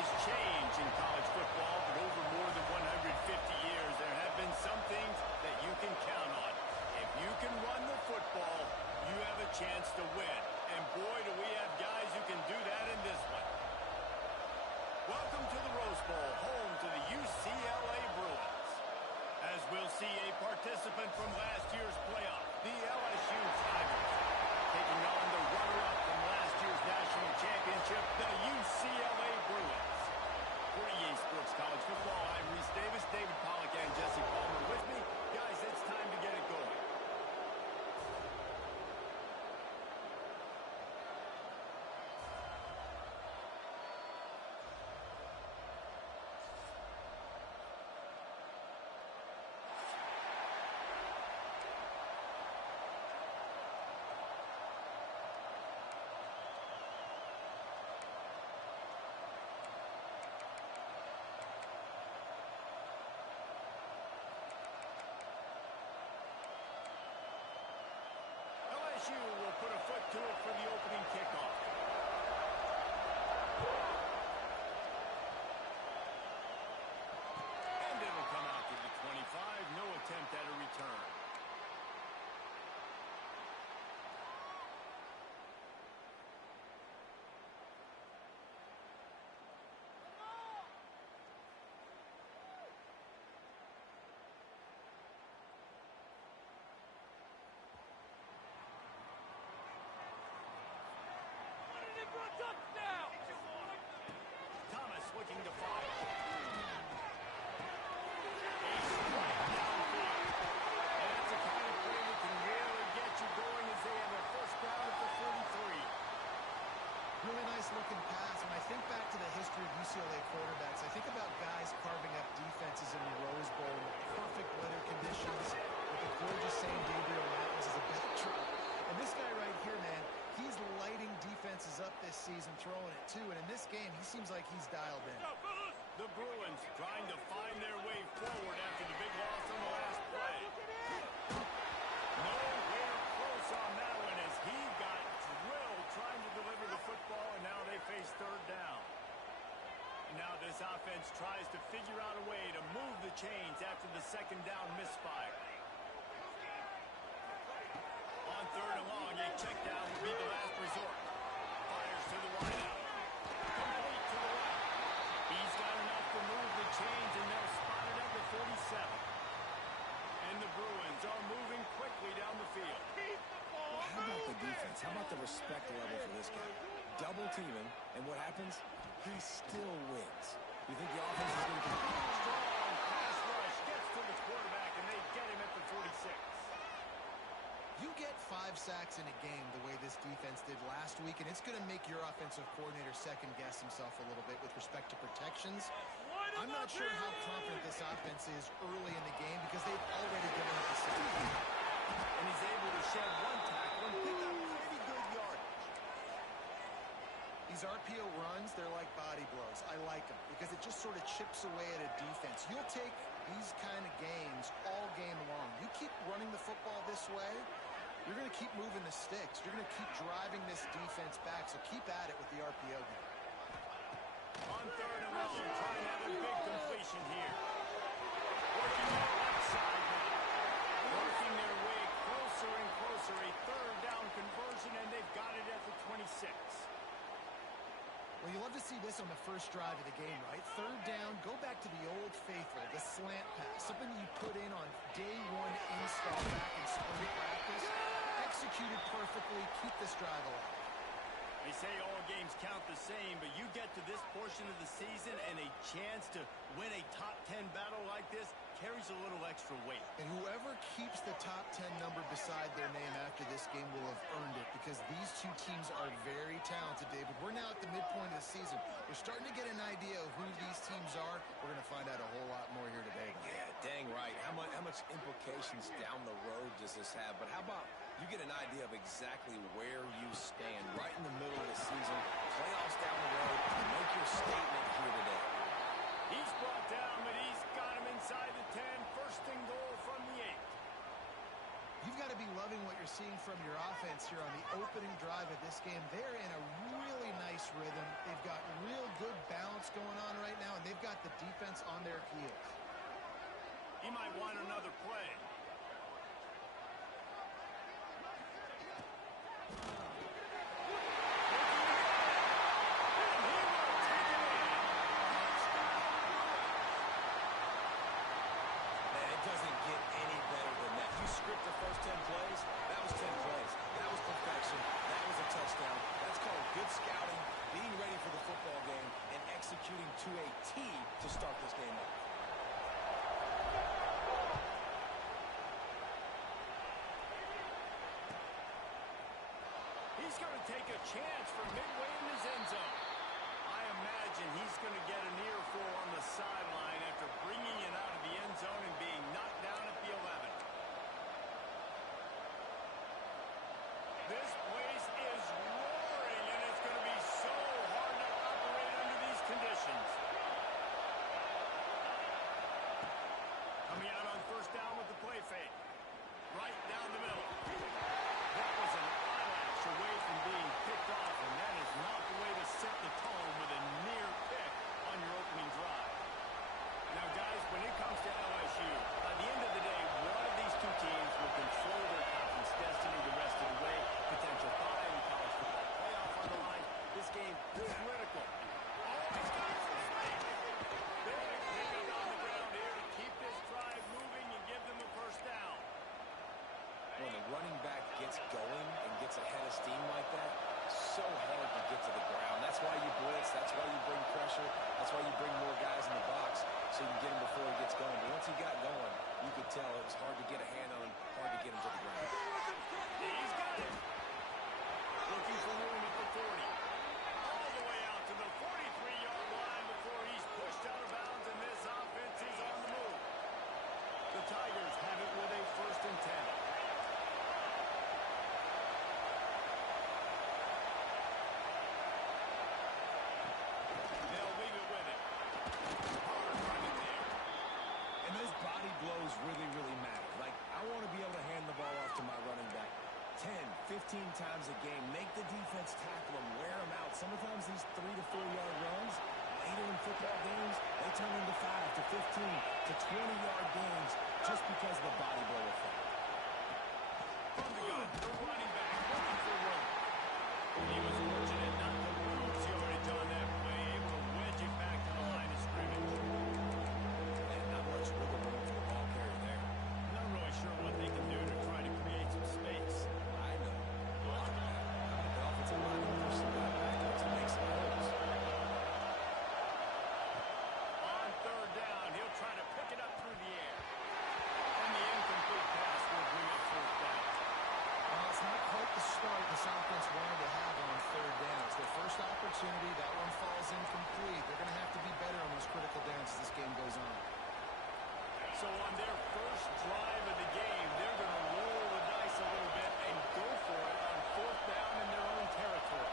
has changed in college football, but over more than 150 years, there have been some things that you can count on. If you can run the football, you have a chance to win. And boy, do we have guys who can do that in this one. Welcome to the Rose Bowl, home to the UCLA Bruins. As we'll see a participant from last year's playoff, the LSU Tigers, taking on the runner-up from last year's national championship, the UCLA Bruins. For EA Sports College Football, I'm Reese Davis, David Pollack, and Jesse Palmer with me. Guys, it's time to get it going. LSU will put a foot to it for the opening kickoff. And it'll come out to the 25. No attempt at a return. Thomas looking to fire. A strike downfield. And that's a kind of play that can really get you going as they have a first down at the 33. Really nice looking pass. When I think back to the history of UCLA quarterbacks, I think about guys carving up defenses in the Rose Bowl in perfect weather conditions with the gorgeous San Gabriel Mountains as a backdrop. And this guy right here, man, he's lighting defenses up this season, throwing it too. And in this game, he seems like he's dialed in. The Bruins trying to find their way forward after the big loss on the last play. Nowhere close on that one as he got drilled trying to deliver the football, and now they face third down. Now this offense tries to figure out a way to move the chains after the second down misfire. On third and long, a check down will be the last resort. Fires to the wideout. Complete to the right. He's got enough to move the chains, and they'll spot it at the 47. And the Bruins are moving quickly down the field. Well, how about the defense? How about the respect level for this guy? Double teaming, and what happens? He still wins. You think the offense is going to compete? Strong pass rush gets to the quarterback, and they get him at the 46. You get 5 sacks in a game the way this defense did last week, and it's going to make your offensive coordinator second-guess himself a little bit with respect to protections. I'm not sure how confident this offense is early in the game because they've already given up a sack. And he's able to shed one tackle and pick up pretty good yardage. These RPO runs, they're like body blows. I like them because it just sort of chips away at a defense. You'll take these kind of games all game long. You keep running the football this way, you're going to keep moving the sticks. You're going to keep driving this defense back, so keep at it with the RPO game. On third and long, trying to have a big completion here. Working that left side now. Working their way closer and closer. A third down conversion, and they've got it at the 26. Well, you love to see this on the first drive of the game, right? Third down, go back to the old faithful, the slant pass, something you put in on day one install back in spring practice. Executed perfectly, keep this drive alive. They say all games count the same, but you get to this portion of the season and a chance to win a top 10 battle like this carries a little extra weight. And whoever keeps the top 10 number beside their name after this game will have earned it because these two teams are very talented, David. We're now at the midpoint of the season. We're starting to get an idea of who these teams are. We're going to find out a whole lot more here today. Yeah, dang right. How much implications down the road does this have? But how about you get an idea of exactly where you stand right in the middle of the season, playoffs down the road, and make your statement here today. He's brought down, but he's got him inside the 10. First and goal from the 8. You've got to be loving what you're seeing from your offense here on the opening drive of this game. They're in a really nice rhythm. They've got real good balance going on right now, and they've got the defense on their heels. He might want another play. First 10 plays, that was 10 plays. That was perfection. That was a touchdown. That's called good scouting, being ready for the football game, and executing to a T to start this game off. He's going to take a chance from midway in his end zone. I imagine he's going to get an earful on the sideline after bringing it out of the end zone and being knocked down at the 11. This place is roaring, and it's going to be so hard to operate under these conditions. Coming out on first down with the play fake. Right down the middle. That was an eyelash away from being picked off, and that is not the way to set the tone with a near pick on your opening drive. Now, guys, when it comes to LSU, by the end of the day, one of these two teams will control their conference destiny the rest of the way. Potential bye in college football playoff on the line. This game is critical. Oh, he's got it for free. Big pickup on the ground here to keep this drive moving and give them a first down. When the running back gets going and gets ahead of steam like that, so hard to get to the ground. That's why you blitz. That's why you bring pressure. That's why you bring more guys in the box so you can get him before he gets going. But once he got going, you could tell it was hard to get a hand on him, hard to get him to the ground. He's got it. Looking for room at the 40. All the way out to the 43-yard line before he's pushed out of bounds, and this offense is on the move. The Tigers have it with a 1st and 10. Blows really matter. Like, I want to be able to hand the ball off to my running back 10, 15 times a game. Make the defense tackle them, wear them out. Sometimes these 3 to 4 yard runs, later in football games, they turn into 5 to 15 to 20-yard games just because of the body blow effect. From the gun, the running back looking for room. He was fortunate not to lose yardage on that play, able to wedge it back to the line of scrimmage. And not much wiggle room for the ball carrier there. Not really sure what they can do to try to create some space. I know. Look at that. The offensive line will push the guy backwards and make some holes. On 3rd down, he'll try to pick it up through the air. And the incomplete pass will bring up 4th down. Well, it's not quite the start this offense wanted to have on 3rd down. It's their first opportunity. That one falls incomplete. They're going to have to be better on those critical downs as this game goes on. So on their first drive of the game, they're going to roll the dice a little bit and go for it on 4th down in their own territory.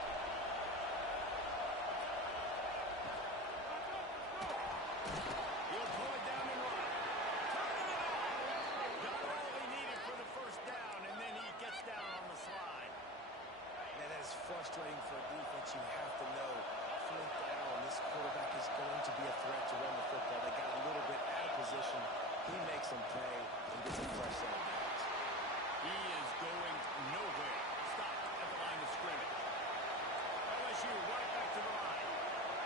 He'll pull it down and run. Turning it on. Got all he needed for the 1st down, and then he gets down on the slide. Man, that is frustrating for a defense. You have to know 4th down, this quarterback is going to be a threat to run the football. They got a little bit out of position. He makes them pay and gets a fresh set of downs. He is going nowhere. Stop at the line of scrimmage. LSU right back to the line.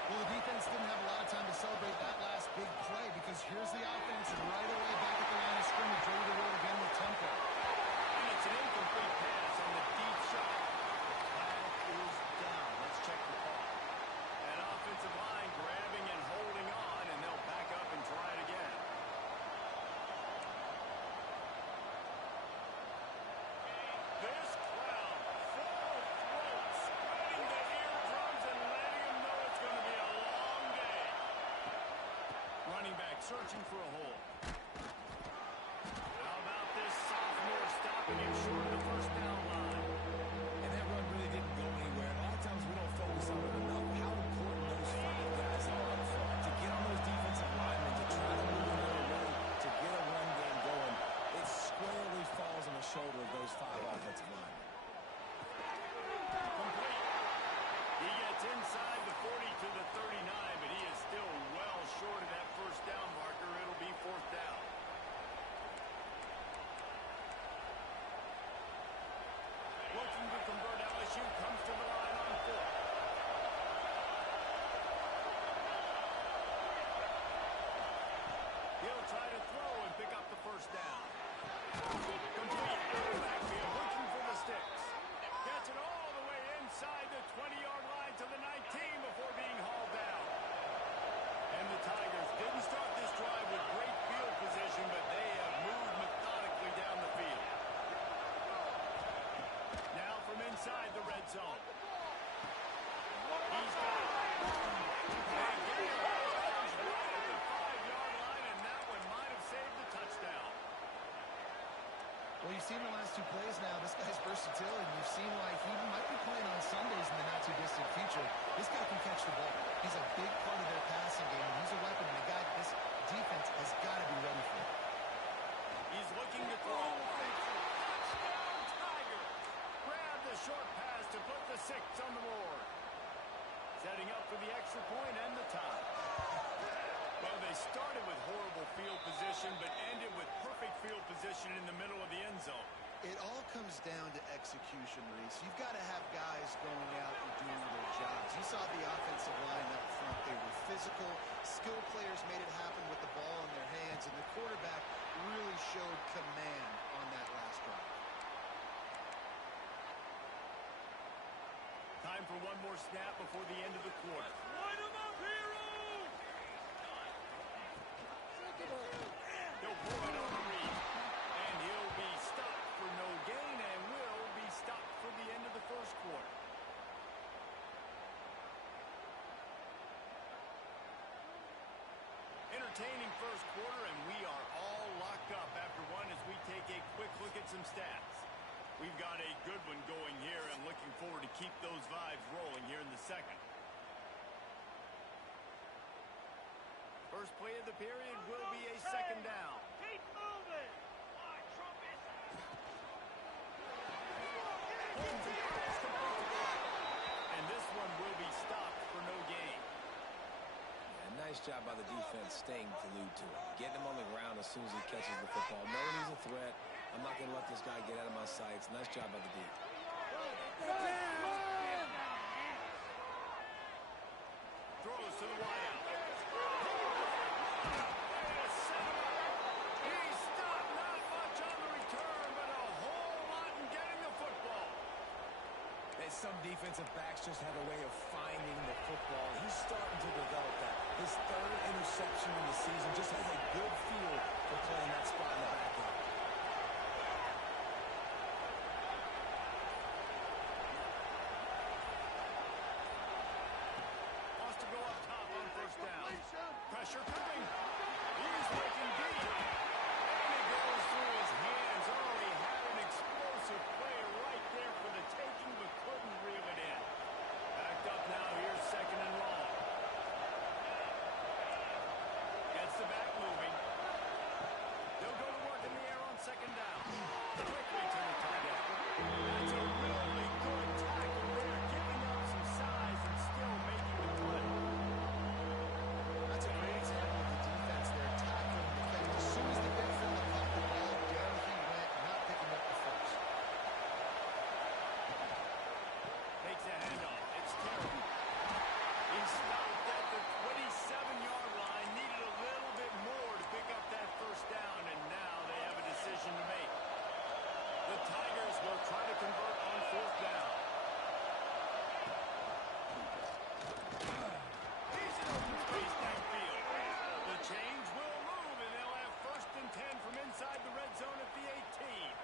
Well, the defense didn't have a lot of time to celebrate that last big play because here's the offense right away back at the line of scrimmage, ready to roll again with tempo. And it's an incomplete pass on the deep shot. Flag is down. Let's check the call. That offensive line grabbing and holding on, and they'll back up and try it again. This crowd, full throat, spreading the eardrums and letting them know it's going to be a long day. Running back searching for a hole. How about this sophomore stopping him short of the 1st down line? And that run really didn't go anywhere. A lot of times we don't focus on it enough. How important those 5 guys are up front. To get on those defensive linemen, to try to move them their way, to get a run game going, it squarely falls on the shoulder of those 5 offensive linemen. Complete. He gets inside the 40 to the 39, but he is still well short of that first down marker. It'll be 4th down. Looking to convert, LSU comes to the line on 4th. He'll try to throw and pick up the first down. Complete out of the backfield, looking for the sticks. Gets it all the way inside the 20-yard line to the 19 before being hauled down. And the Tigers didn't start this drive with great field position, but they have moved methodically down the field. Now from inside the red zone. He's got it. They get it out of bounds right at the 5-yard line, and that one might have saved the touchdown. Well, you've seen the last 2 plays now. This guy's versatility. You've seen why he might be playing on Sundays in the not-too-distant future. This guy can catch the ball. He's a big part of their passing game, and he's a weapon, and a guy this defense has got to be ready for. He's looking to throw. Touchdown, Tigers! Grab the short pass to put the 6 on the board. Setting up for the extra point and the tie. Well, they started with horrible field position, but ended with perfect field position in the middle of the end zone. It all comes down to execution, Reese. You've got to have guys going out and doing their jobs. You saw the offensive line up front. They were physical. Skill players made it happen with the ball in their hands, and the quarterback really showed command on that last drive. Time for one more snap before the end of the quarter. Line him up, hero! He'll pull it on the read, and he'll be stopped for no gain and will be stopped for the end of the first quarter. Entertaining first quarter, and we are all locked up after one as we take a quick look at some stats. We've got a good one going here and looking forward to keep those vibes rolling here in the second. First play of the period will be a second down. Keep moving. And this one will be stopped for no gain. Yeah, nice job by the defense staying glued to it. Getting him on the ground as soon as he catches the football. Knowing he's a threat. I'm not going to let this guy get out of my sights. Nice job by the D. Throws to the wideout. He's stopped, not much on the return, but a whole lot in getting the football. And some defensive backs just have a way of finding the football. He's starting to develop that. His 3rd interception in the season, just has a good feel for playing that spot in the back end. Pressure coming. He's looking deep. And it goes through his hands. Oh, he had an explosive play right there for the taking, but couldn't reel it in. Backed up now. Here's 2nd and long. Gets the back moving. They'll go to work in the air on 2nd down. Quickly to the tight end. That's a really good tackle there, giving up some size and still making the play. That's a great example of the defense there, tackling the defense. As soon as the midfield caught the ball, down he went, not picking up the first. Takes a handoff. It's terrible. He stopped at the 27-yard line, needed a little bit more to pick up that first down, and now they have a decision to make. The Tigers will try to convert on 4th down. He's in open space downfield. The change will move, and they'll have 1st and 10 from inside the red zone at the 18.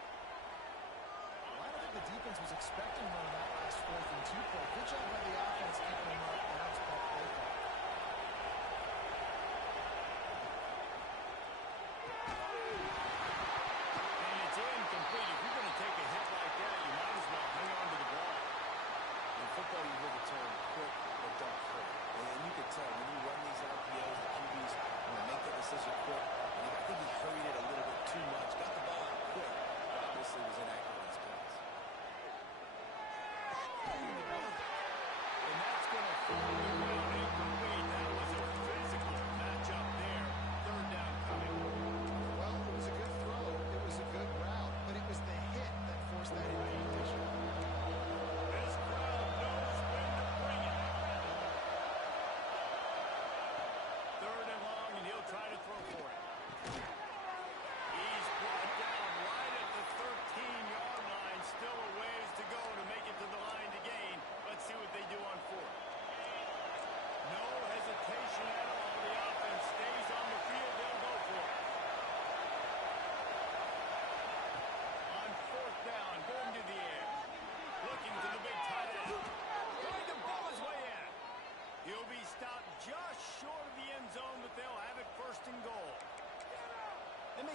Well, I don't think the defense was expecting one on that last 4th and 2 play. Good job by the offense keeping them up, and that was called play call. And it's incomplete. If you're going to take a hit like that, you might as well hang on to the ball. In football, you hear the term quick but don't hurt. And you can tell when you run these RPOs, the QBs make that decision quick. And I think he hurried it a little bit too much. Got the ball out quick, but obviously was inaccurate on his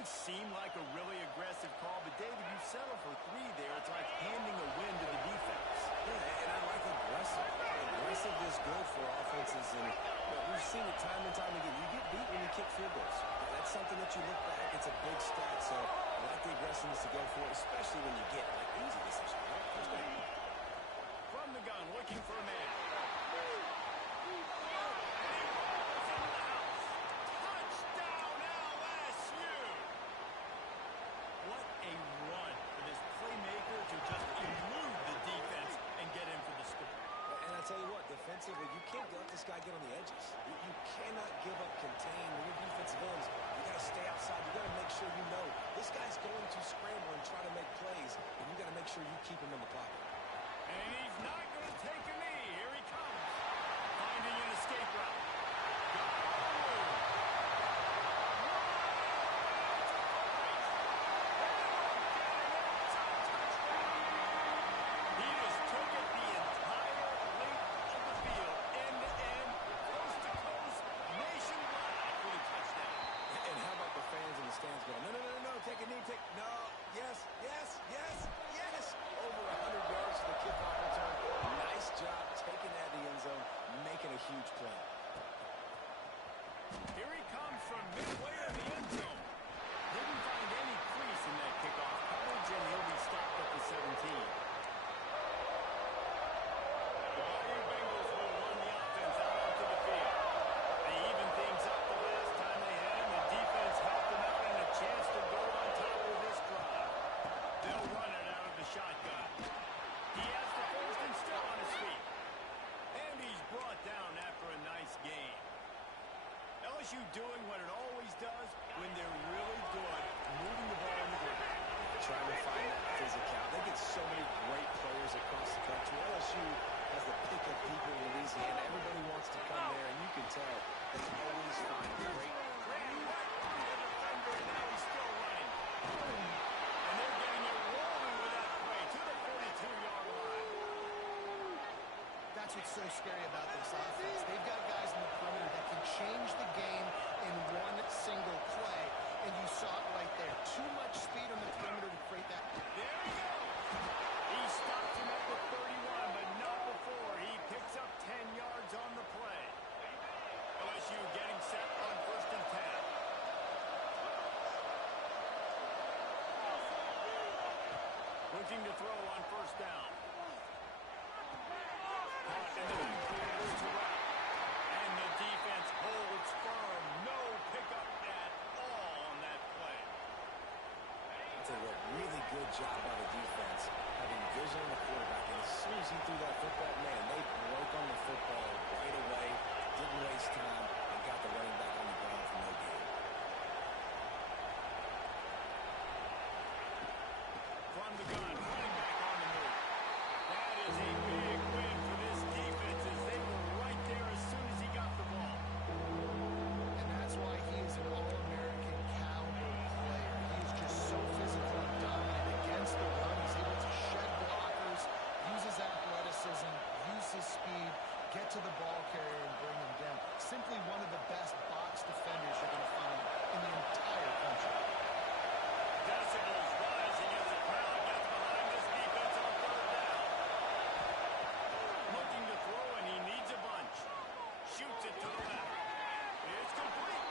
might seem like a really aggressive call, but David, you settle for 3 there. It's like handing a win to the defense. Yeah, and I like aggressive. Aggressive is good for offenses, and we've seen it time and time again. You get beat when you kick field goals. That's something that you look back, it's a big stat, so I like the aggressiveness to go for it, especially when you get like easy decision. Right? First down. From the gun, looking for a man. Touchdown, LSU! What a run for this playmaker to just elude the defense and get in for the score. And I tell you what, defensively, you can't let this guy get on the edges. You cannot give up contain when your defensive ends. You got to stay outside. You got to make sure you know this guy's going to scramble and try to make plays, and you got to make sure you keep him in the pocket. And he's not going to take a knee. Here he comes. Finding an escape route. He just took it the entire length of the field, end to end, coast to coast, nationwide for the touchdown. And how about the fans in the stands going, no, take a knee, no, yes. Over 100 yards to the kickoff return. Nice job taking that to the end zone, making a huge play. Here he comes from midway in the end zone. Didn't find any crease in that kickoff coverage, and he'll be stopped at the 17. The Bayou Bengals will run the offense out onto the field. They even things up the last time they had him. The defense helped them out and a chance to go on top of this drive. They'll run it out of the shotgun. He has the first and still on his feet. And he's brought down after a nice gain. LSU doing what it always does when they're really good, moving the ball in the ground. Trying to find that physicality. They get so many great players across the country. LSU has the pick of people in Louisiana. Everybody wants to come there, and you can tell they always find great. Ran right through the defender, and now he's still running. And they're getting it rolling with that play to the 42-yard line. That's what's so scary about this offense. They've got guys in the perimeter that can change the game in one single play, and you saw it right there. Too much speed on the perimeter to create that. There he goes. He stops him at the 31, but not before. He picks up 10 yards on the play. LSU getting set on 1st and 10. Looking to throw on 1st down. Caught in the backfield to route. And the defense holds firm. No pickup at all on that play. I'll tell you what, really good job by the defense, having vision on the quarterback. And as soon as he threw that football, man, they broke on the football right away, didn't waste time, and got the running back on the ground for no gain. From the gun, running back on the move. That is a big win for this defense as they were right there as soon as he got the ball. And that's why he is an All-American caliber player. He is just so physically dominant against the run. He's able to shed blockers, use his athleticism, use his speed, get to the ball carrier and bring him down. Simply one of the best box defenders you're going to find in the entire country. Decibels rising as the crowd gets behind this defense on 3rd down. Looking to throw, and he needs a bunch. Shoots it to the left. It's complete.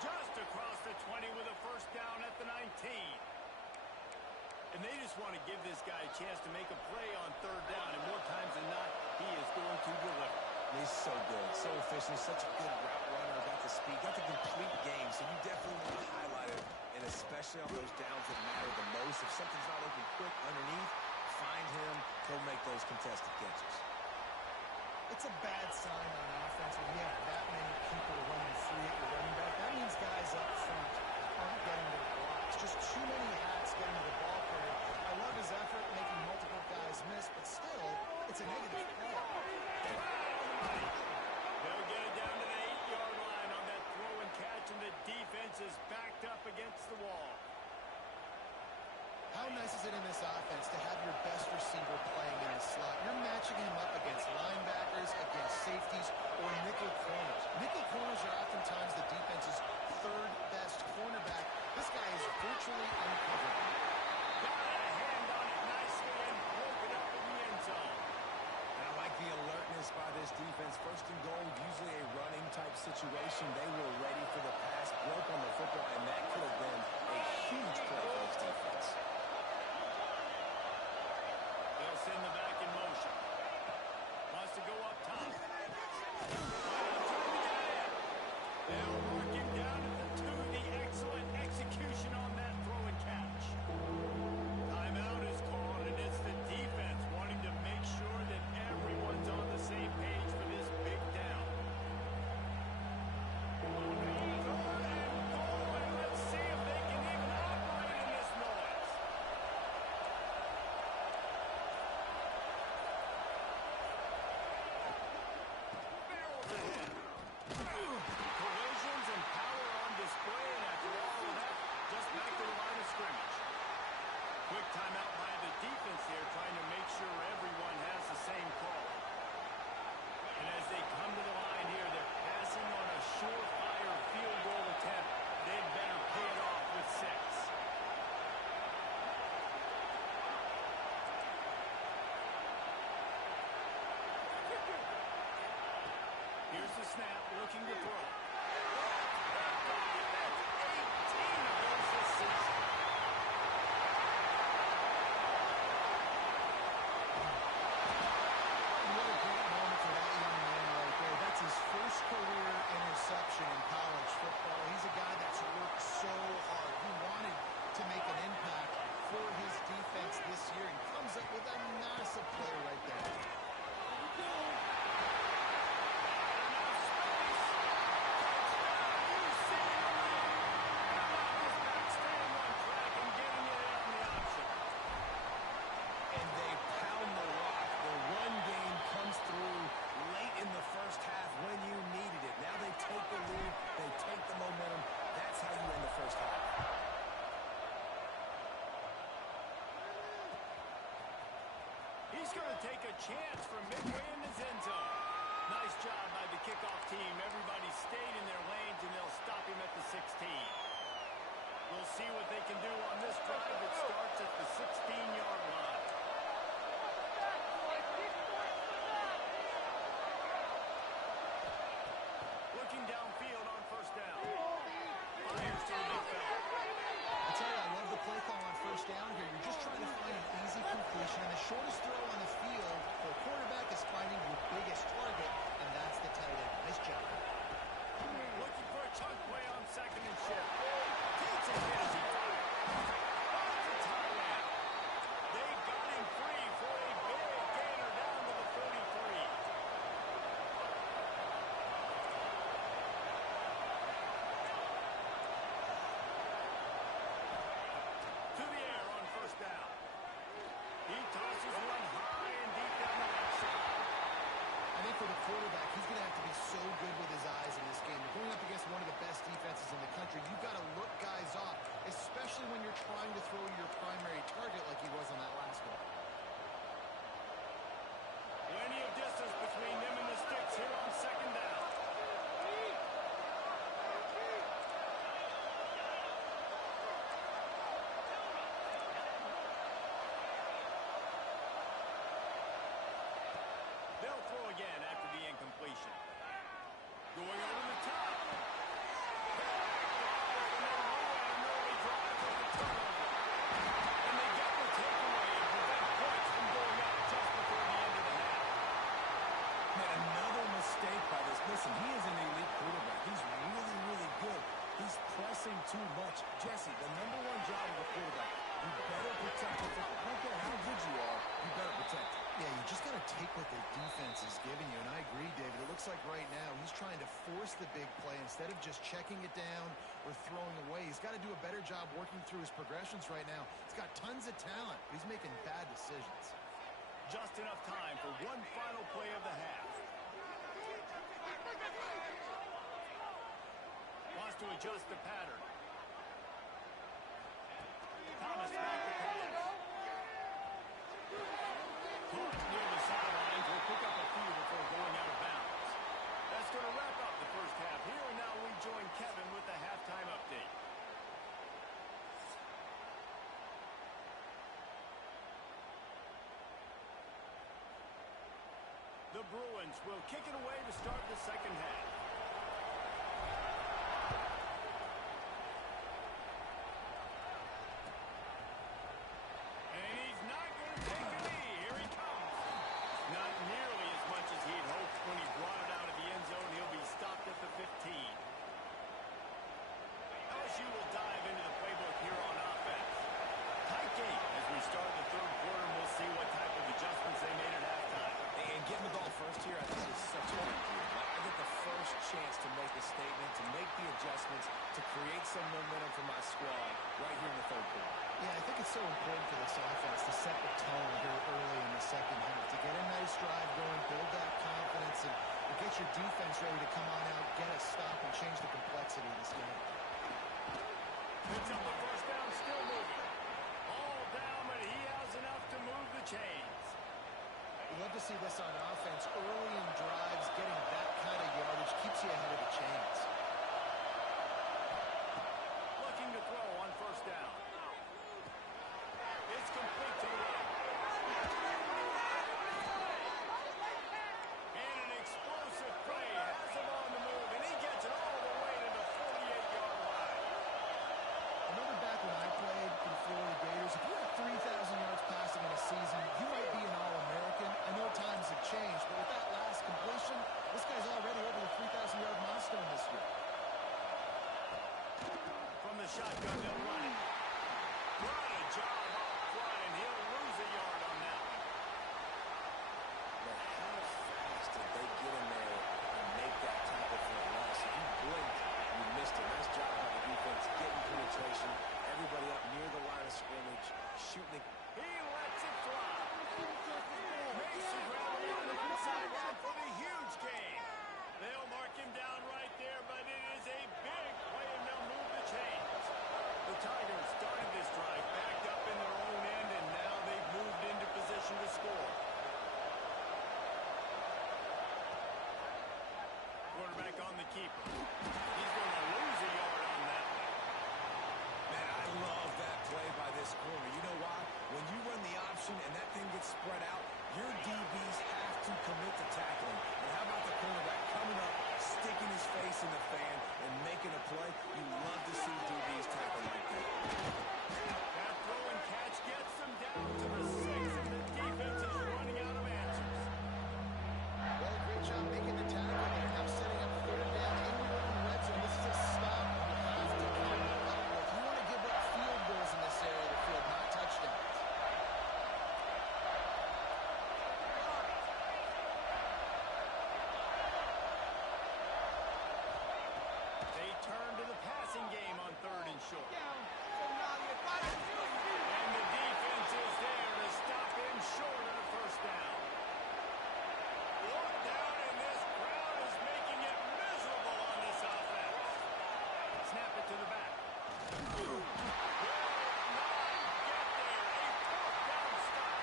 Just across the 20 with a 1st down at the 19. And they just want to give this guy a chance to make a play on 3rd down, and more times than not, he is going to deliver. He's so good, so efficient, such a good route runner, got the speed, got the complete game, so you definitely want to highlight it, and especially on those downs that matter the most. If something's not open quick underneath, find him, he'll make those contested catches. It's a bad sign on offense when you have that many people running free at your running back. That means guys up front aren't getting their blocks. Just too many hats getting to the ball carrier. I love his effort, making multiple guys miss, but still, it's a negative play. They'll get it down to the 8-yard line on that throw and catch, and the defense is backed up against the wall. How nice is it in this offense to have your best receiver playing in the slot? You're matching him up against linebackers, against safeties, or nickel corners. Nickel corners are oftentimes the defense's 3rd best cornerback. This guy is situation. They were ready for the pass, broke on the football, and that could have been a huge play for this defense. They'll send the back in motion. Wants to go up top. They'll mark him down at the 2. The excellent execution on that throw and catch. Timeout is called, and it's the defense wanting to make sure that everyone's on the same page for this big down. Third and goal, and let's see if they can even operate in this noise. Barrels ahead. Collisions and power on display, and after all of that, just back to the line of scrimmage. Quick timeout by the defense here, trying to make sure everyone has the same call. And as they come to the line here, they're passing on a surefire field goal attempt. They'd better pay it off with 6. Here's the snap, looking to throw. That's 18 of those this season. What a great moment for that young man right there. That's his first career interception in college football. He's a guy that's worked so hard. He wanted to make an impact for his defense this year and comes up with a massive play right there. And they pound the rock. The run game comes through late in the first half when you needed it. Now they take the lead. They take the momentum. That's how you end the first half. He's going to take a chance from midway in his end zone. Nice job by the kickoff team. Everybody stayed in their lanes, and they'll stop him at the 16. We'll see what they can do on this drive that starts at the 16-yard line. Looking downfield on first down. Fires to the big fella. I tell you, I love the play call on first down here. You're just trying to find an easy completion, and the shortest throw on the field for a quarterback is finding your biggest target, and that's the tight end. Nice job. Looking for a chunk play on second and short. Takes a hit as he fired. Finds a tight end. They got him free for a big gainer down to the 43. To the air on first down. He tosses one high and deep down the left side. I think for the quarterback, he's going to have to be so good with his eyes in this game. You're going up against one of the best defenses in the country. You've got to look guys off, especially when you're trying to throw your primary target like he was on that last one. Plenty of distance between them and the sticks here on second down. They'll throw again after the incompletion. Going over the top. And they ruin an early drive with the turnover. And they get the takeaway and prevent points from going up just before the end of the half. Man, another mistake by this. Listen, he is an elite quarterback. He's really, really good. He's pressing too much. Jesse, the number one job of a quarterback, you better protect the football. I don't care how good you are, you better protect it. Yeah, you just got to take what the defense is giving you, and I agree, David. It looks like right now he's trying to force the big play instead of just checking it down or throwing away. He's got to do a better job working through his progressions right now. He's got tons of talent, but he's making bad decisions. Just enough time for one final play of the half. Wants to adjust the pattern. Thomas back to pass. Caught near the sidelines. Will pick up a few before going out of bounds. That's going to wrap up the first half here, and now we join Kevin with the halftime update. The Bruins will kick it away to start the second half. some momentum for my squad right here in the third quarter. Yeah, I think it's so important for this offense to set the tone here early in the second half, to get a nice drive going, build that confidence, and get your defense ready to come on out, get a stop, and change the complexity of this game. Picks up the first down, still moving. All down, but he has enough to move the chains. We love to see this on offense. Early in drives, getting that kind of yardage keeps you ahead of the chains. Looking to throw on first down. It's complete to the right. And an explosive play has him on the move, and he gets it all the way to the 48-yard line. Remember back when I played for the Florida Gators, if you had 3,000 yards passing in a season, you might be an All-American. I know times have changed, but with that last completion, this guy's already over the 3,000-yard milestone this year. From the shotgun, they'll run it. What a job up front, and he'll lose a yard on that one. But how fast did they get in there and make that tackle for a loss? If you blinked, you missed it. Nice job by the defense, getting penetration. Everybody up near the line of scrimmage, shooting it. He lets it fly. Makes the grab around the inside line for the huge gain. They'll mark him down right there, but it is a big play, and they'll move the chains. The Tigers started this drive backed up in their own end, and now they've moved into position to score. Quarterback on the keeper. He's going to lose a yard on that one. Man, I love that play by this corner. You know why? When you run the option and that thing gets spread out, your DBs have to commit to tackling. And how about the cornerback coming up, sticking his face in the fan, and making a play? You love to see DBs tackle like that. That throw and catch gets them down to the 6, and the defense is running out of answers. Well, great job making the tackle there. Now setting up third down in your own red zone. This is a stop you have to count up. If you want to give up field goals in this area of the field, not touchdowns. They turn to the passing game on 3rd and short. And the defense is there to stop him short of the first down. Look down, and this crowd is making it miserable on this offense. Snap it to the back. Will not get there. A 4th down stop.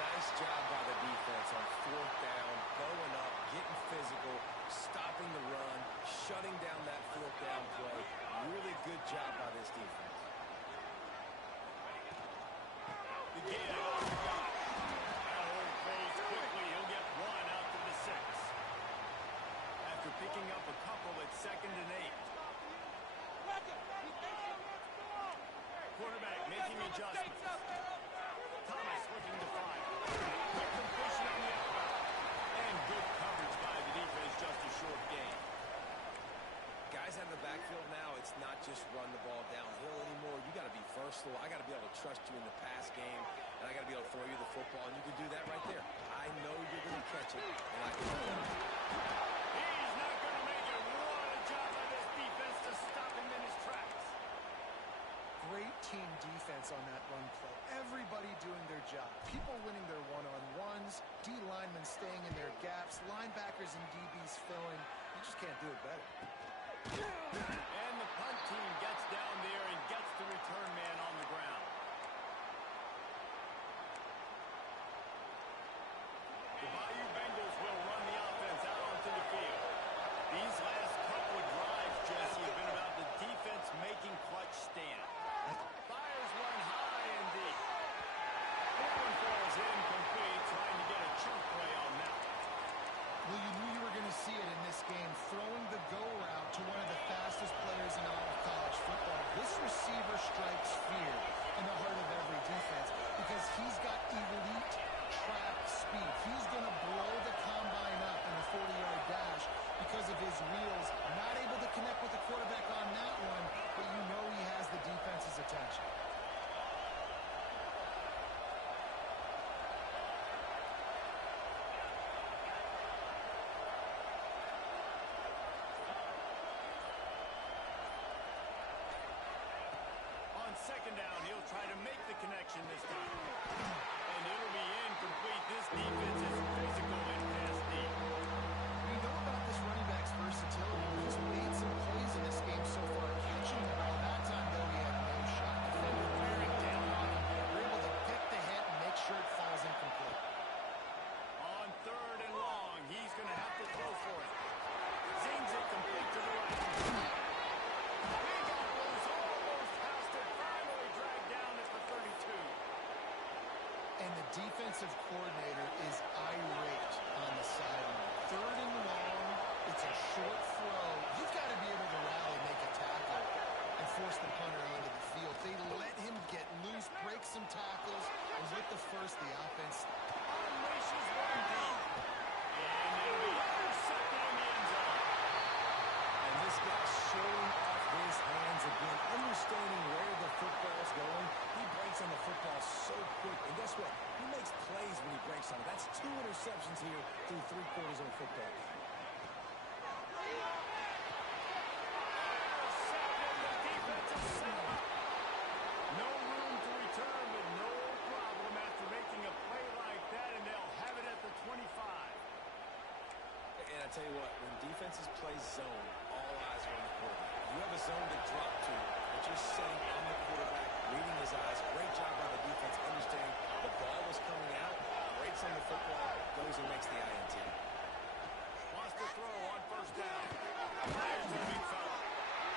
Nice job by the defense on 4th down, going up, getting physical, stopping the run, shutting down that 4th down play. Really good job by this defense. The give off the gun. That hole closed quickly. He'll get 1 out to the 6. After picking up a couple at 2nd and 8. Quarterback making adjustments. Thomas looking to fire. Quick completion on the outside. And good coverage by the defense, just a short gain. Guys out of the backfield now, it's not just run the ball downhill anymore. You got to be versatile. I got to be able to trust you in the pass game, and I got to be able to throw you the football, and you can do that right there. I know you're going to catch it, and I can do that. He's not going to make it. What a job by this defense to stop him in his tracks. Great team defense on that run play. Everybody doing their job. People winning their one-on-ones, D linemen staying in their gaps, linebackers and DBs filling. You just can't do it better. And the punt team gets down there and gets the return man on the ground. The Bayou Bengals will run the offense out onto the field. These last couple of drives, Jesse, have been about the defense making clutch stand. Fires one high and deep. That one falls incomplete, trying to get a chunk play on that one. Well, you knew you were going to see it in this game, throwing the go route to one of the fastest players in all of college football. This receiver strikes fear, the defensive coordinator is irate on the sideline. 3rd and long, it's a short throw. You've got to be able to rally, make a tackle, and force the punter onto the field. They let him get loose, break some tackles, and with the first, the offense unleashes one deep. And it'll be intercepted in the end zone. And this guy's showing off his hands again, understanding where the football's going. He breaks on the football so quick. And guess what? He makes plays when he breaks on it. That's 2 interceptions here through 3 quarters of a football game. No room to return, but no problem after making a play like that, and they'll have it at the 25. And I tell you what, when defenses play zone, all eyes are on the quarterback. You have a zone to drop to, but you're setting on the quarterback, reading his eyes. Great job by the defense, understanding the ball was coming out, breaks on the football, goes and makes the INT. Wants to throw on 1st down. There's the big fella.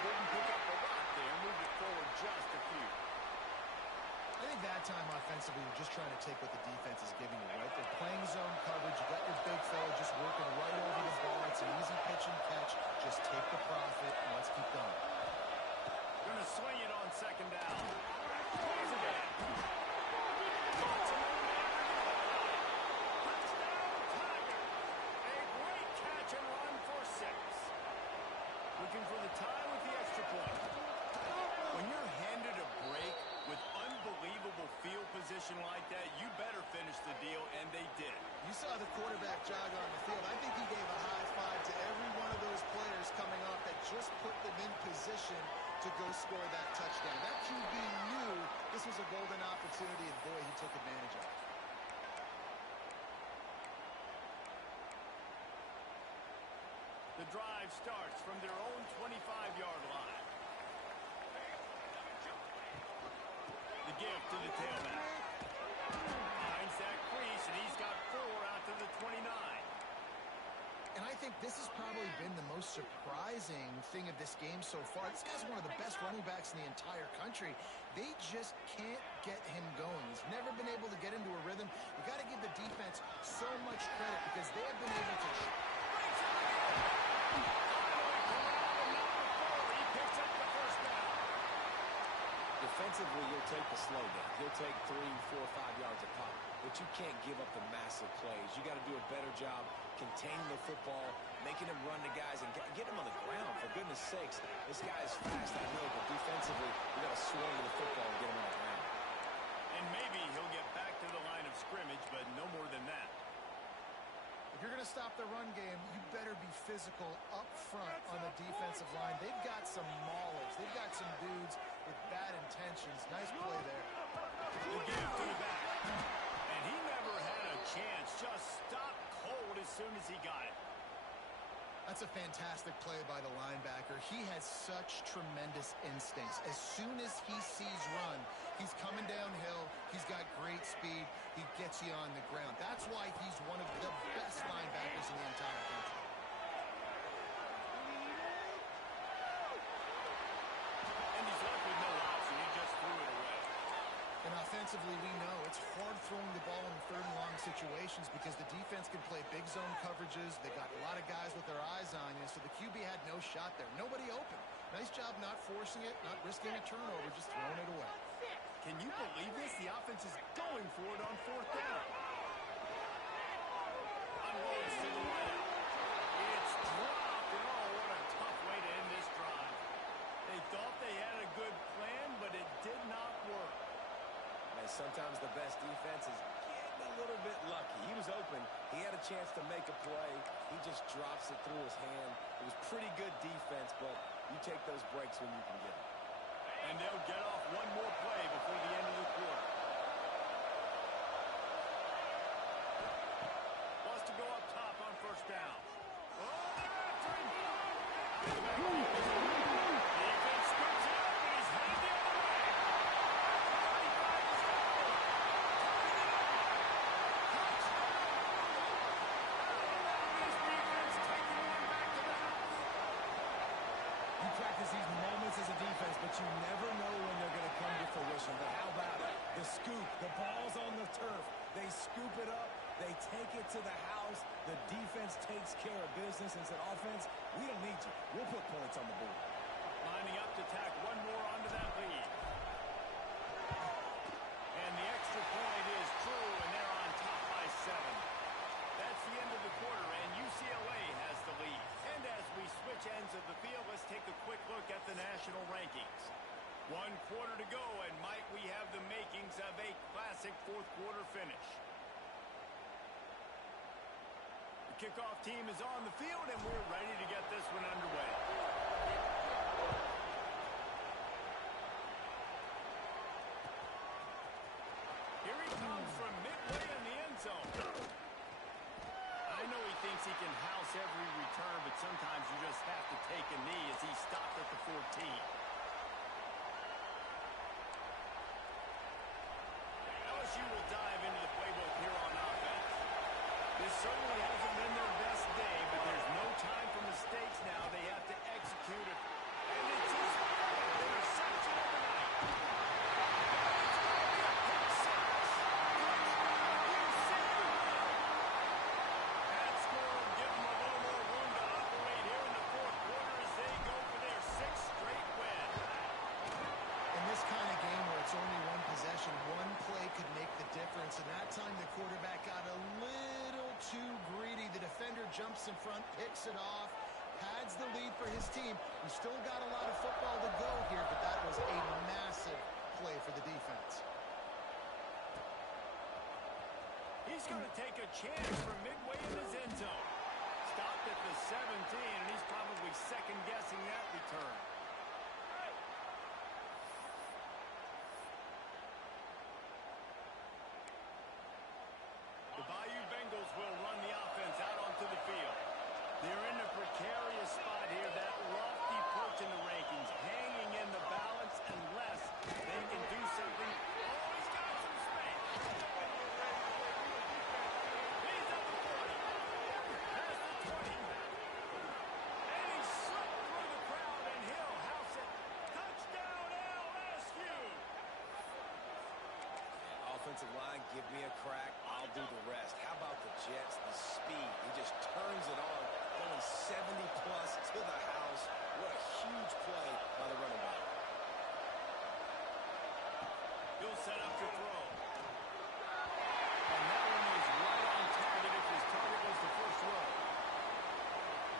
Couldn't pick up a lot there, moved it forward just a few. I think that time offensively, you're just trying to take what the defense is giving you, right? They're playing zone coverage. You got your big fella just working right over the ball. It's an easy pitch and catch. Just take the profit and let's keep going. Gonna swing it on 2nd down. Plays it in. Touchdown, Tiger. A great catch and run for 6. Looking for the tie with the extra point. When you're handed a break with unbelievable field position like that, you better finish the deal, and they did. You saw the quarterback jog on the field. I think he gave a high five to every one of those players coming off that just put them in position to go score that touchdown. That QB knew this was a golden opportunity, and boy, he took advantage of it. The drive starts from their own 25-yard line. The give to the tailback. Finds that crease, and he's got 4 out to the 29. And I think this has probably been the most surprising thing of this game so far. This guy's one of the best running backs in the entire country. They just can't get him going. He's never been able to get into a rhythm. You got to give the defense so much credit because they have been able to... He picks up the 1st down. Defensively, you'll take the slow down. You'll take 3, 4, 5 yards a pop, but you can't give up the massive plays. You got to do a better job containing the football, making him run to guys, and get him on the ground. For goodness sakes, this guy is fast, I know, but defensively, you got to swing to the football and get him on the ground. And maybe he'll get back to the line of scrimmage, but no more than that. If you're going to stop the run game, you better be physical up front on the defensive line. They've got some maulers. They've got some dudes with bad intentions. Nice play there. The give to the back. And he never had a chance. Just stopped cold as soon as he got it. That's a fantastic play by the linebacker. He has such tremendous instincts. As soon as he sees run, he's coming downhill. He's got great speed. He gets you on the ground. That's why he's one of the best linebackers in the entire country. And he's left with no option. He just threw it away. And offensively, we know it's hard throwing the ball in 3rd and long situations because the defense can play big zone coverages. They got a lot of guys with their eyes on you, so the QB had no shot there. Nobody open. Nice job not forcing it, not risking a turnover, just throwing it away. Can you believe this? The offense is going for it on 4th down. Unloads to the right. It's dropped, and oh, what a tough way to end this drive. They thought they had a good plan, but it did not work. Man, sometimes the best defense is getting a little bit lucky. He was open. He had a chance to make a play. He just drops it through his hand. It was pretty good defense, but you take those breaks when you can get them. And they'll get off one more play before the end of the quarter. Wants to go up top on 1st down. Oh, they're after him. Defense scoops it up, and he's headed the other way. 35 is gone. This defense taking one back to the house. You practice these moments as a defense, but you never know when they're going to come to fruition. But how about it? The scoop, the ball's on the turf. They scoop it up. They take it to the house. The defense takes care of business and said, offense, we don't need you. We'll put points on the board. Lining up to tack one more onto that lead. And the extra point is true, and they're on top by 7. That's the end of the quarter, and UCLA has the lead. And as we switch ends of the field, let's take a quick look at the national rankings. 1 quarter to go, and might we have the makings of a classic fourth quarter finish. The kickoff team is on the field, and we're ready to get this one underway. Here he comes from midway in the end zone. I know he thinks he can house every return, but sometimes you just have to take a knee as he stopped at the 14. LSU will dive into the playbook here on offense. This certainly hasn't been their best day, but there's no time for mistakes now. They have to execute it. And it's his interception of the night. That score will give them a little more room to operate here in the fourth quarter as they go for their 6th straight win. In this kind of game where it's only one possession, one play could make the difference. And that time the quarterback got a little too greedy. The defender jumps in front, picks it off, pads the lead for his team. We still got a lot of football to go here, but that was a massive play for the defense. He's going to take a chance from midway in his end zone. Stopped at the 17, and he's probably second-guessing that return. The Bayou Bengals will run the offense out onto the field. They're in a precarious spot here, that lofty perch in the rankings, hanging in the balance unless they can do something. Oh, he's got some space. He's at the 40. Past the 20. And he slipped through the crowd, and he'll house it. Touchdown, LSU. Offensive line, give me a crack. I'll do the rest. How about the Jets? The speed. He just turns it on, going 70-plus to the house. What a huge play by the running back. He'll set up to throw. And that one is right on target if his target was the first row.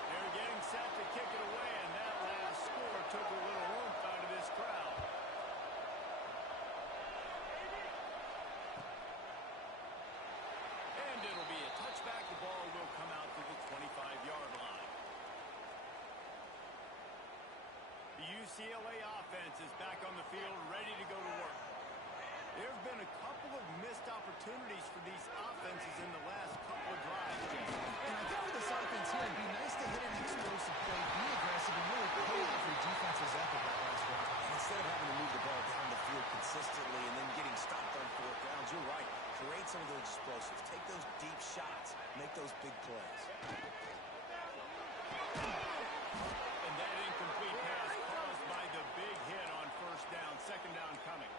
They're getting set to kick it away, and that last score took a little oomph out of this crowd. And it'll be a touchback. The ball will come out to the 25-yard line. The UCLA offense is back on the field, ready to go to work. There have been a couple of missed opportunities for these offenses in the last couple of drives, Jeff. And I think for this offense here, it'd be nice to hit an explosive play, be aggressive, and really pay off your defense's effort that last drive. And instead of having to move the ball down the field consistently and then getting stopped on 4th downs, you're right. Create some of those explosives. Take those deep shots. Make those big plays. And that incomplete pass caused by the big hit on 1st down. 2nd down coming.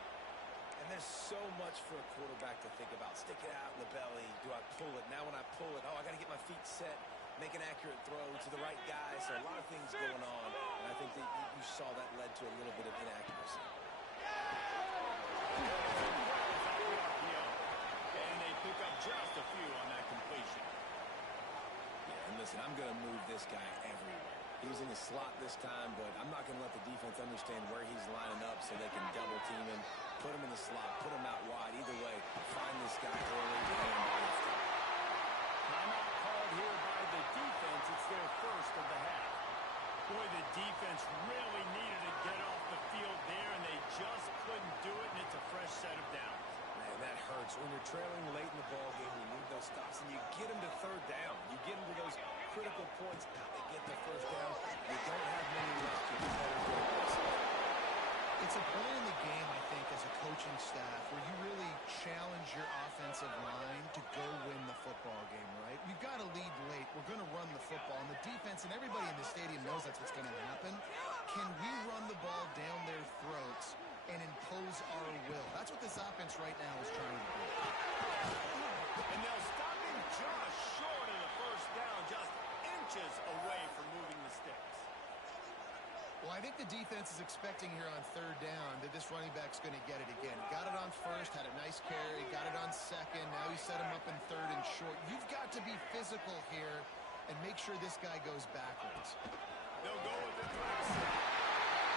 And there's so much for a quarterback to think about. Stick it out in the belly. Do I pull it? Now when I pull it, I got to get my feet set, make an accurate throw to the right guy. So a lot of things going on. And I think that you saw that led to a little bit of inaccuracy. And they pick up just a few on that completion. Yeah, and listen, I'm going to move this guy everywhere. He's in the slot this time, but I'm not going to let the defense understand where he's lining up so they can double team him, put him in the slot, put him out wide. Either way, find this guy early and often. Timeout called here by the defense. It's their first of the half. Boy, the defense really needed to get off the field there, and they just couldn't do it, and it's a fresh set of downs. Man, that hurts. When you're trailing late in the ball game, you need those stops, and you get them to 3rd down. You get them to those critical points. Now they get the 1st down. You don't have many left. You better get aggressive. It's a point in the game, I think, as a coaching staff, where you really challenge your offensive line to go win the football game, right? We've got to lead late. We're going to run the football. And the defense and everybody in the stadium knows that's what's going to happen. Can we run the ball down their throats and impose our will? That's what this offense right now is trying to do. I think the defense is expecting here on third down that this running back's going to get it again. Got it on first, had a nice carry, got it on second. Now he set him up in third and short. You've got to be physical here and make sure this guy goes backwards. They'll go with the threat set.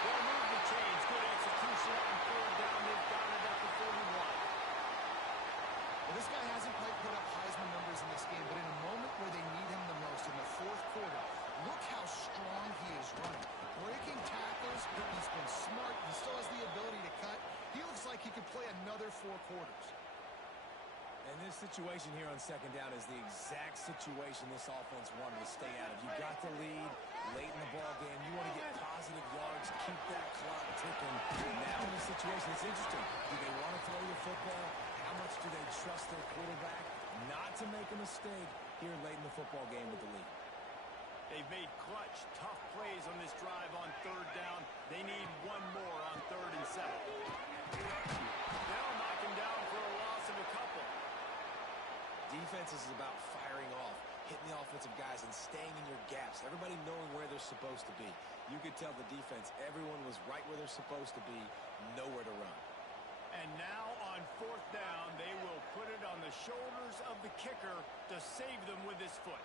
They'll move the chains. Good execution on third down. They've got it at the 41. Well, this guy hasn't quite put up Heisman numbers in this game, but in a moment where they need him the most, in the fourth quarter, look how strong he is running. Breaking tackles, he's been smart, he still has the ability to cut. He looks like he could play another 4 quarters. And this situation here on second down is the exact situation this offense wanted to stay out of. You got the lead late in the ball game. You want to get positive yards, keep that clock ticking. And now in this situation, it's interesting. Do they want to throw the football? How much do they trust their quarterback not to make a mistake here late in the football game with the lead? They've made clutch, tough plays on this drive on third down. They need one more on 3rd and 7. They'll knock him down for a loss of a couple. Defense is about firing off, hitting the offensive guys, and staying in your gaps. Everybody knowing where they're supposed to be. You could tell the defense, everyone was right where they're supposed to be, nowhere to run. And now on 4th down, they will put it on the shoulders of the kicker to save them with his foot.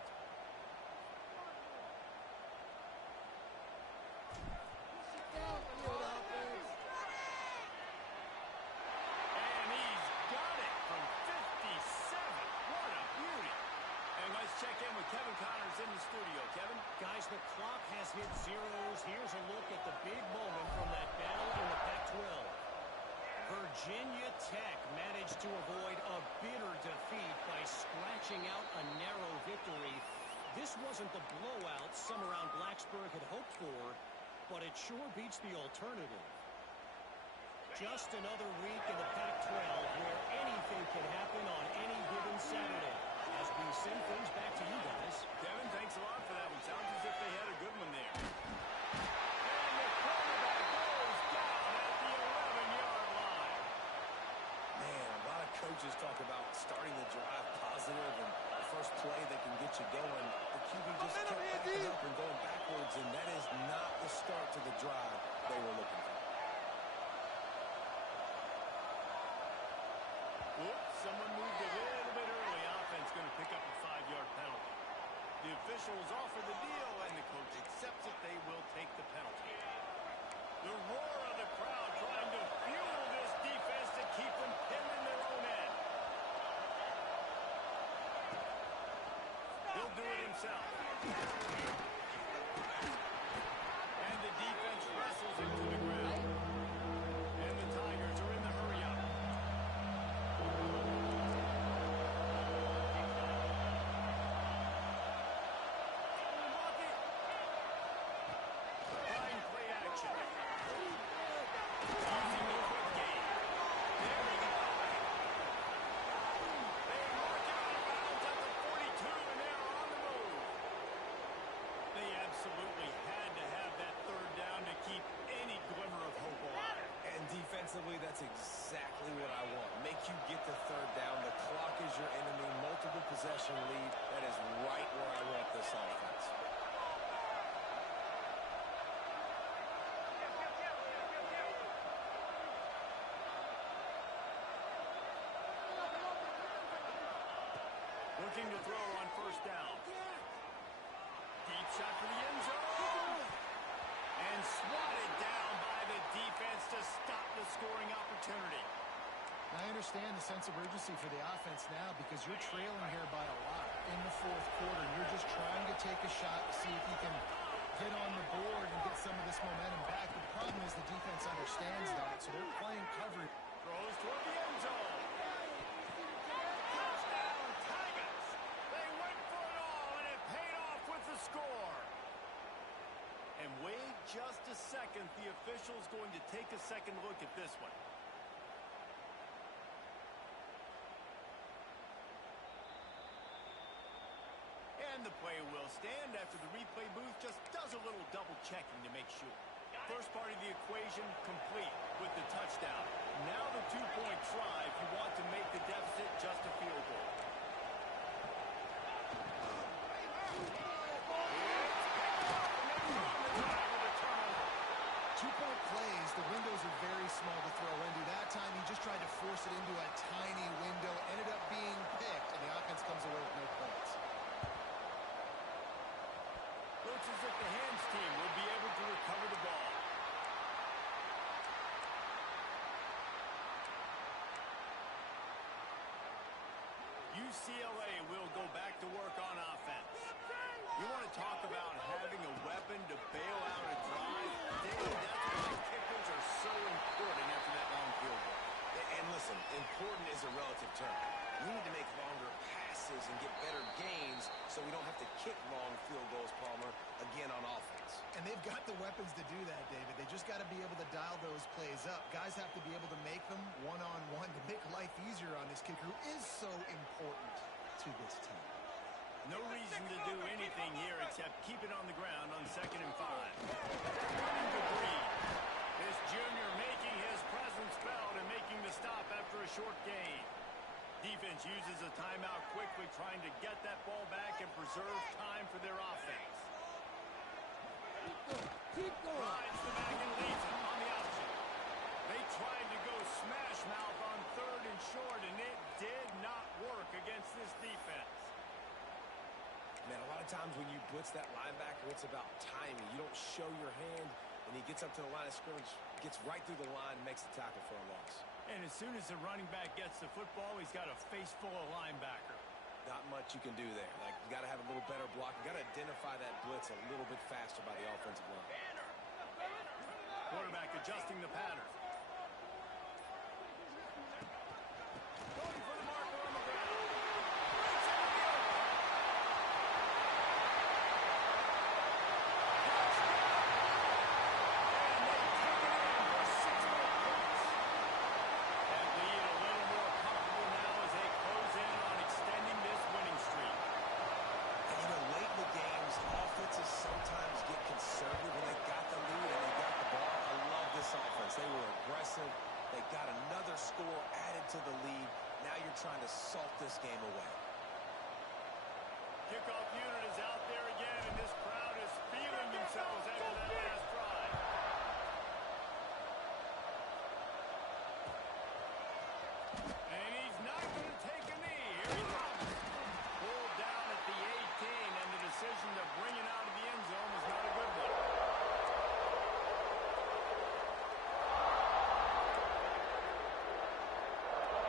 And he's got it from 57. What a beauty. And let's check in with Kevin Connors in the studio. Kevin? Guys, the clock has hit zeros. Here's a look at the big moment from that battle in the Pac-12. Virginia Tech managed to avoid a bitter defeat by scratching out a narrow victory. This wasn't the blowout some around Blacksburg had hoped for, but it sure beats the alternative. Just another week in the Pac-12 where anything can happen on any given Saturday. As we send things back to you guys. Kevin, thanks a lot for that one. Sounds as if they had a good one there. And the quarterback goes down at the 11-yard line. Man, a lot of coaches talk about starting the drive positive and the first play that can get you going. The QB just kept backing up and going backwards, and that is not the start to the drive they were looking for. Oops, someone moved a little bit early. Offense going to pick up a 5-yard penalty. The officials offer the deal, and the coach accepts it. They will take the penalty. The roar of the crowd trying to fuel this defense to keep them pinned in their own end. He'll do it himself. And the defense wrestles him to the ground. And the Tigers are in the hurry-up. Fine play action. Using the quick game. There we go. They mark it out of bounds at the 42, and they're on the move. They absolutely had to have that 3rd down to keep any glimmer of hope alive. And defensively, that's exactly what I want. Make you get the 3rd down. The clock is your enemy. Multiple possession lead. That is right where I want this offense. Looking to throw on 1st down. Deep shot for the end zone. And swatted down by the defense to stop the scoring opportunity. I understand the sense of urgency for the offense now because you're trailing here by a lot in the 4th quarter. You're just trying to take a shot to see if you can get on the board and get some of this momentum back. But the problem is the defense understands that, so they're playing coverage. Throws toward the end zone. Touchdown, Tigers. They went for it all, and it paid off with the score. And wait just a second. The official's going to take a second look at this one. And the play will stand after the replay booth just does a little double checking to make sure. First part of the equation complete with the touchdown. Now the 2-point try if you want to make the deficit just a field goal. UCLA will go back to work on offense. You want to talk about having a weapon to bail out a drive? Dave, that's why kickers are so important after that long field goal. And listen, important is a relative term. We need to make longer passes and get better gains so we don't have to kick long field goals, Palmer, again on offense. And they've got the weapons to do that, David. They just got to be able to dial those plays up. Guys have to be able to make them one-on-one to make life easier on this kicker who is so important to this team. No reason to do anything here except keep it on the ground on 2nd and 5. Running to Breed. This junior making his presence felt and making the stop after a short gain. Defense uses a timeout quickly, trying to get that ball back and preserve time for their offense. Keep going. Rides the bag and leads him on the option. They tried to go smash mouth on 3rd and short, and it did not work against this defense. Man, a lot of times when you blitz that linebacker, it's about timing. You don't show your hand, and he gets up to the line of scrimmage, gets right through the line, makes the tackle for a loss. And as soon as the running back gets the football, he's got a face full of linebacker. Not much you can do there. Like, you got to have a little better block. You got to identify that blitz a little bit faster by the offensive line. Quarterback adjusting the pattern. Going for the marker on the ground. Breaks into the open. And they take it in for 6 more points. That lead a little more comfortable now as they close in on extending this winning streak. And, you know, late in the games, offenses sometimes get conservative when they got the lead and they got the ball. I love this offense. They were aggressive. They got another score added to the lead. Now you're trying to salt this game away. Kickoff unit is out there again, and this crowd is feeling themselves after that last drive. And he's not going to take a knee. Here he comes. Pulled down at the 18, and the decision to bring it out of the end zone was not a good one.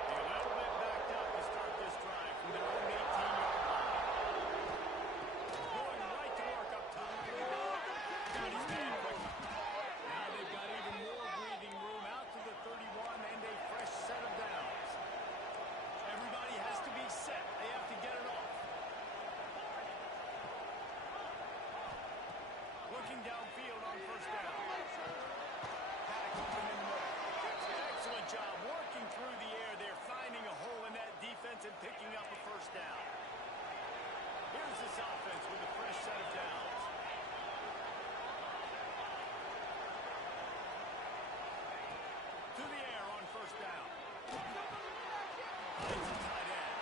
A little bit backed up to start this drive from their own 18-yard line. Going right to work up top. Got his man quickly. Now they've got even more breathing room out to the 31 and a fresh set of downs. Everybody has to be set. They have to get it off. Looking downfield on 1st down. Paddock open in the middle. Excellent job working through the air. They're finding a hole in that defense and picking up a 1st down. Here's this offense with a fresh set of downs. To the air on 1st down. Finds a tight end.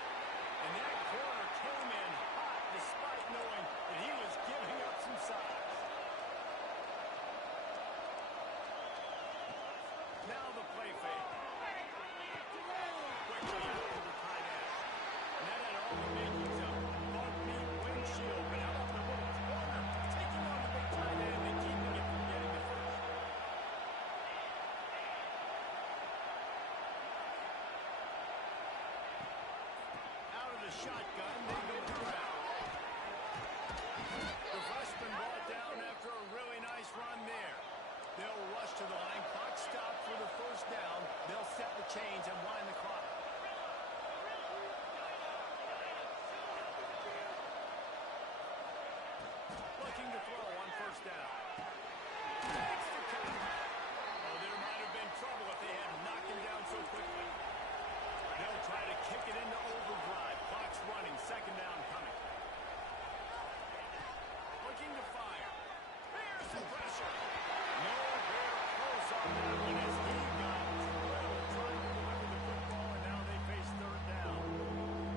And that corner came in hot despite knowing that he was giving up some size. Now the play fake. Quickly out to the tight end. And that had all the makings of bumpy windshield. But out off the ropes. Warner taking on the big tight end and keeping it from getting the first. Out of the shotgun, they go to ground. The freshman brought down after a really nice run there. They'll rush to the line. Clock stopped for the 1st down. They'll set the chains and wind the clock. Looking to throw on 1st down. Makes the catch. Oh, there might have been trouble if they had knocked him down so quickly. They'll try to kick it into overdrive. Clock's running. 2nd down coming. Looking to fire. There's some pressure. Nowhere close on that one as he got drilled trying to deliver the football, and now they face 3rd down.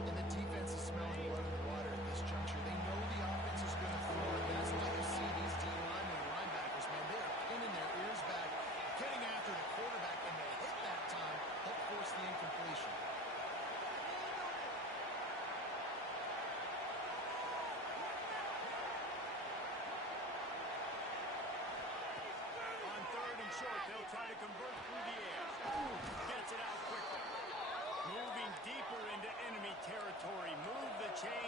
And the defense is smelling blood in the water at this juncture. They know the offense is going to throw it. That's why you see these D linemen and linebackers, man, they are pinning their ears back, getting after the quarterback, and they hit that time, help force the incompletion. On 3rd and short, they'll try to convert through the air. Gets it out quickly. Moving deeper into enemy territory. Move the chains.